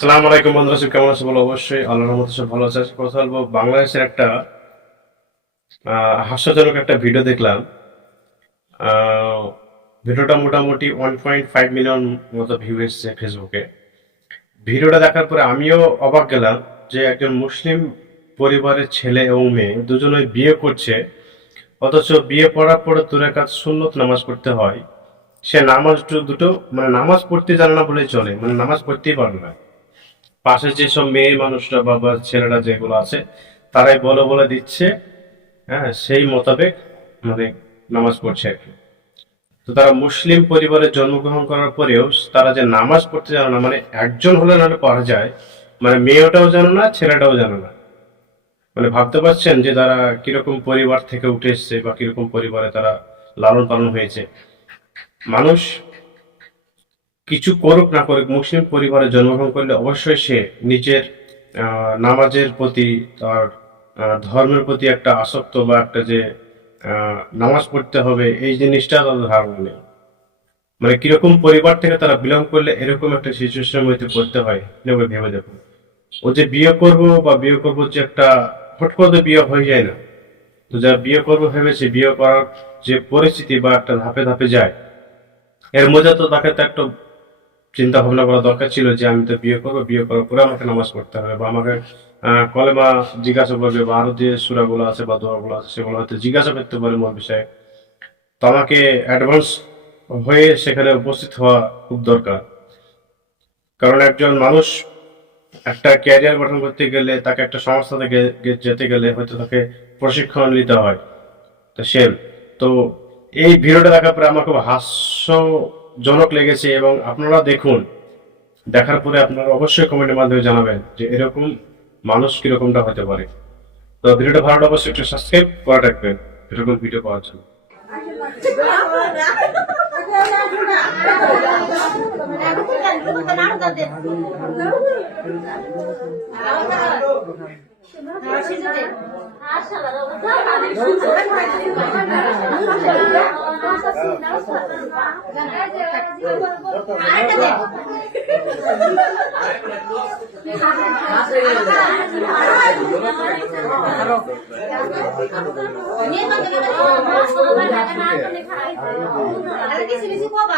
সালাম আলাইকুম বন্ধুরা কেমন আছে বলো অবশ্যই সব ভালো আছে। কথা বলব বাংলাদেশের একটা হাস্যজনক একটা ভিডিও দেখলাম। ভিডিওটা মোটামুটি ওয়ান পয়েন্ট ফাইভ মিলিয়ন মতো ভিউ এসেছে ফেসবুকে ভিডিওটা দেখার পরে আমিও অবাক গেলাম যে একজন মুসলিম পরিবারের ছেলে এবং মেয়ে দুজনে বিয়ে করছে। অথচ বিয়ে পড়ার পরে দূরের কাজ সুন্নত নামাজ পড়তে হয়। সে নামাজ দুটো মানে নামাজ পড়তে জানে না বলেই চলে মানে নামাজ পড়তেই পারে না। পাশে যেসব মেয়ে মানুষরা বা বা ছেলেরা যেগুলো আছে, তারাই বলে বলে দিচ্ছে হ্যাঁ সেই মোতাবেক মানে নামাজ পড়ছে আর কি। তো তারা মুসলিম পরিবারে জন্মগ্রহণ করার পরেও তারা যে নামাজ পড়তে জানে না মানে একজন হলে নাহলে পারা যায় মানে মেয়েটাও জানো না, ছেলেটাও জানো না। মানে ভাবতে পারছেন যে তারা কীরকম পরিবার থেকে উঠে এসছে বা কীরকম পরিবারে তারা লালন পালন হয়েছে? মানুষ কিছু করুক না করুক, মুসলিম পরিবারে জন্মগ্রহণ করলে অবশ্যই সে নিজের নামাজের প্রতি তার ধর্মের প্রতি একটা আসক্ত বা একটা যে নামাজ পড়তে হবে, এই জিনিসটা তাদের ধারণা নেই। মানে কীরকম পরিবার থেকে তারা বিলং করলে এরকম একটা সিচুয়েশনের মধ্যে পড়তে হয় ভেবে দেখুন ও যে বিয়ে করব বা বিয়ে করব যে একটা হট করে বিয়ে হয়ে যায় না। তো যা বিয়ে করব ভেবেছে, বিয়ে করার যে পরিস্থিতি বা একটা ধাপে ধাপে যায়, এর মজা তো তাকে তো একটা চিন্তা ভাবনা করা দরকার ছিল যে আমি তো বিয়ে করব, বিয়ে করার পরে আমাকে নামাজ পড়তে হবে বা আমাকে কলেমা জিজ্ঞাসা করবে বা আরও যে সুরাগুলো আছে বা দোয়াগুলো আছে সেগুলো হয়তো জিজ্ঞাসা করতে পারে মন বিষয়ে। তো আমাকে অ্যাডভান্স হয়ে সেখানে উপস্থিত হওয়া খুব দরকার। কারণ একজন মানুষ একটা ক্যারিয়ার গঠন করতে গেলে, তাকে একটা সংস্থা থেকে যেতে গেলে হয়তো তাকে প্রশিক্ষণ নিতে হয়। তো সে তো এই ভিডিওটা দেখার পরে আমার খুব হাস্যজনক লেগেছে এবং আপনারা দেখুন। দেখার পরে আপনারা অবশ্যই কমেন্টের মাধ্যমে জানাবেন যে এরকম মানুষ কিরকমটা হতে পারে। তো ভিডিওটা ভালো অবশ্যই একটু সাবস্ক্রাইব করে রাখবেন। এরকম ভিডিও পাওয়ার জন্য। আবার তো খারাপ আনে আনে মুখে আনে মুখে আনে মুখে আনে মুখে সালাম করেন সালাম করেন আমার সামনে করে দেয় না না ওখানে দেখা দিয়ে দিয়ে পুরো আমি দেব না একবার মালা করে যাবেন না বাবা আজকে আল্লাহ কই বিসমিল্লাহ দা দা তাই গো এই আসো না আসো না আসো না আচ্ছা মুখ মুছা সারি দেব হ্যাঁ ওইসে না ও নো জানা না মুছা না করে কোন তখন হয়ে গেছে হ্যাঁ এই জিন্দিগি করে না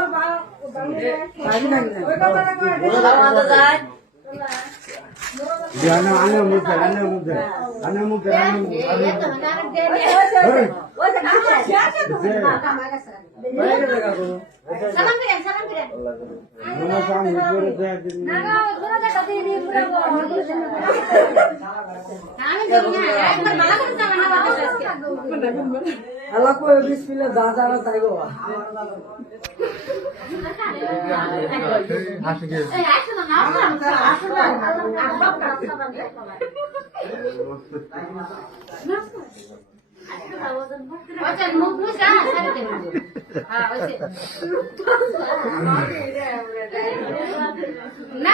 আমি হেলা কই বিসমিল্লাহ যা যারা তাই বাবা না